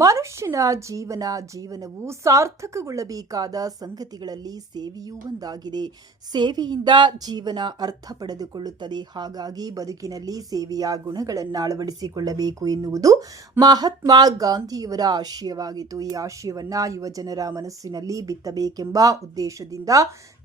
ಮನುಷ್ಯನ ಜೀವನವು ಸಾರ್ಥಕಗೊಳ್ಳಬೇಕಾದ ಸಂಗತಿಗಳಲ್ಲಿ ಸೇವೆಯೂ ಒಂದಾಗಿದೆ. ಸೇವೆಯಿಂದ ಜೀವನ ಅರ್ಥ ಪಡೆದುಕೊಳ್ಳುತ್ತದೆ. ಹಾಗಾಗಿ ಬದುಕಿನಲ್ಲಿ ಸೇವೆಯ ಗುಣಗಳನ್ನು ಅಳವಡಿಸಿಕೊಳ್ಳಬೇಕು ಎನ್ನುವುದು ಮಹಾತ್ಮ ಗಾಂಧಿಯವರ ಆಶಯವಾಗಿತ್ತು. ಈ ಆಶಯವನ್ನ ಯುವಜನರ ಮನಸ್ಸಿನಲ್ಲಿ ಬಿತ್ತಬೇಕೆಂಬ ಉದ್ದೇಶದಿಂದ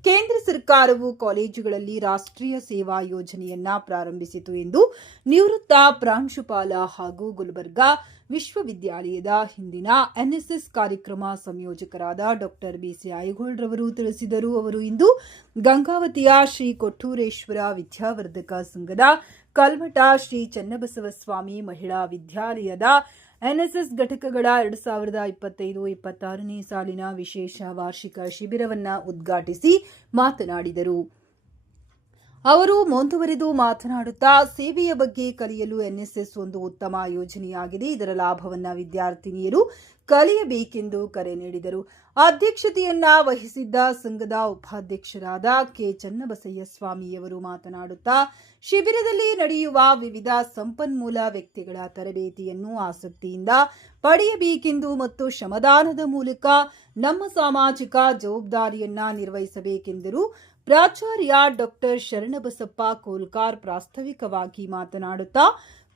ಕೇಂದ್ರ ಸರ್ಕಾರವು ಕಾಲೇಜುಗಳಲ್ಲಿ ರಾಷ್ಟ್ರೀಯ ಸೇವಾ ಯೋಜನೆಯನ್ನ ಪ್ರಾರಂಭಿಸಿತು ಎಂದು ನಿವೃತ್ತ ಪ್ರಾಂಶುಪಾಲ ಹಾಗೂ ಗುಲ್ಬರ್ಗಾ ವಿಶ್ವವಿದ್ಯಾಲಯದ ಹಿಂದಿನ ಎನ್ಎಸ್ಎಸ್ ಕಾರ್ಯಕ್ರಮ ಸಂಯೋಜಕರಾದ ಡಾಕ್ಟರ್ ಬಿಸಿ ಐಗೋಳ್ ತಿಳಿಸಿದರು. ಅವರು ಇಂದು ಗಂಗಾವತಿಯ ಶ್ರೀ ಕೊಟ್ಟೂರೇಶ್ವರ ವಿದ್ಯಾವರ್ಧಕ ಸಂಘದ ಕಲ್ಮಠ ಶ್ರೀ ಚನ್ನಬಸವಸ್ವಾಮಿ ಮಹಿಳಾ ವಿದ್ಯಾಲಯದ ಎನ್ಎಸ್ಎಸ್ ಘಟಕಗಳ 2025-26ನೇ ಸಾಲಿನ ವಿಶೇಷ ವಾರ್ಷಿಕ ಶಿಬಿರವನ್ನು ಉದ್ಘಾಟಿಸಿ ಮಾತನಾಡಿದರು. ಅವರು ಮುಂದುವರೆದು ಮಾತನಾಡುತ್ತಾ, ಸೇವೆಯ ಬಗ್ಗೆ ಕಲಿಯಲು ಎನ್ಎಸ್ಎಸ್ ಒಂದು ಉತ್ತಮ ಯೋಜನೆಯಾಗಿದೆ. ಇದರ ಲಾಭವನ್ನು ವಿದ್ಯಾರ್ಥಿನಿಯರು ಕಲಿಯಬೇಕೆಂದು ಕರೆ ನೀಡಿದರು. ಅಧ್ಯಕ್ಷತೆಯನ್ನ ವಹಿಸಿದ್ದ ಸಂಘದ ಉಪಾಧ್ಯಕ್ಷರಾದ ಕೆ ಚನ್ನಬಸಯ್ಯ ಸ್ವಾಮಿಯವರು ಮಾತನಾಡುತ್ತಾ, ಶಿಬಿರದಲ್ಲಿ ನಡೆಯುವ ವಿವಿಧ ಸಂಪನ್ಮೂಲ ವ್ಯಕ್ತಿಗಳ ತರಬೇತಿಯನ್ನು ಆಸಕ್ತಿಯಿಂದ ಪಡೆಯಬೇಕೆಂದು ಮತ್ತು ಶ್ರಮದಾನದ ಮೂಲಕ ನಮ್ಮ ಸಾಮಾಜಿಕ ಜವಾಬ್ದಾರಿಯನ್ನ ನಿರ್ವಹಿಸಬೇಕೆಂದರು. ಪ್ರಾಚಾರ್ಯ ಡಾಕ್ಟರ್ ಶರಣಬಸಪ್ಪ ಕೋಲ್ಕಾರ್ ಪ್ರಾಸ್ತಾವಿಕವಾಗಿ ಮಾತನಾಡುತ್ತಾ,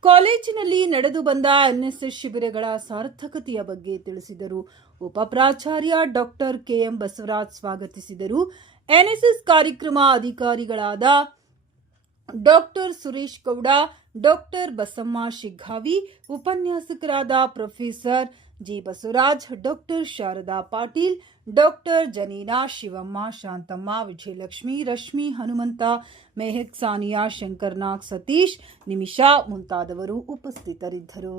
ಕಾಲೇಜಿನಲ್ಲಿ ನಡೆದು ಬಂದ ಎನ್ಎಸ್ಎಸ್ ಶಿಬಿರಗಳ ಸಾರ್ಥಕತೆಯ ಬಗ್ಗೆ ತಿಳಿಸಿದರು. ಉಪಪ್ರಾಚಾರ್ಯ ಡಾಕ್ಟರ್ ಕೆಎಂ ಬಸವರಾಜ್ ಸ್ವಾಗತಿಸಿದರು. ಎನ್ಎಸ್ಎಸ್ ಕಾರ್ಯಕ್ರಮ ಅಧಿಕಾರಿಗಳಾದ ಡಾಕ್ಟರ್ ಸುರೇಶ್ ಗೌಡ, ಡಾಕ್ಟರ್ ಬಸಮ್ಮ ಶಿಗ್ಗಾವಿ, ಉಪನ್ಯಾಸಕರಾದ professor G Basavaraj, doctor Sharada Patil, doctor Janina, Shivamma, Shantamma, Vijayalakshmi, Rashmi, Hanumantha, Mehak, Saniya, Shankarnag, Satish, Nimisha ಮುಂತಾದವರು ಉಪಸ್ಥಿತರಿದ್ದರು.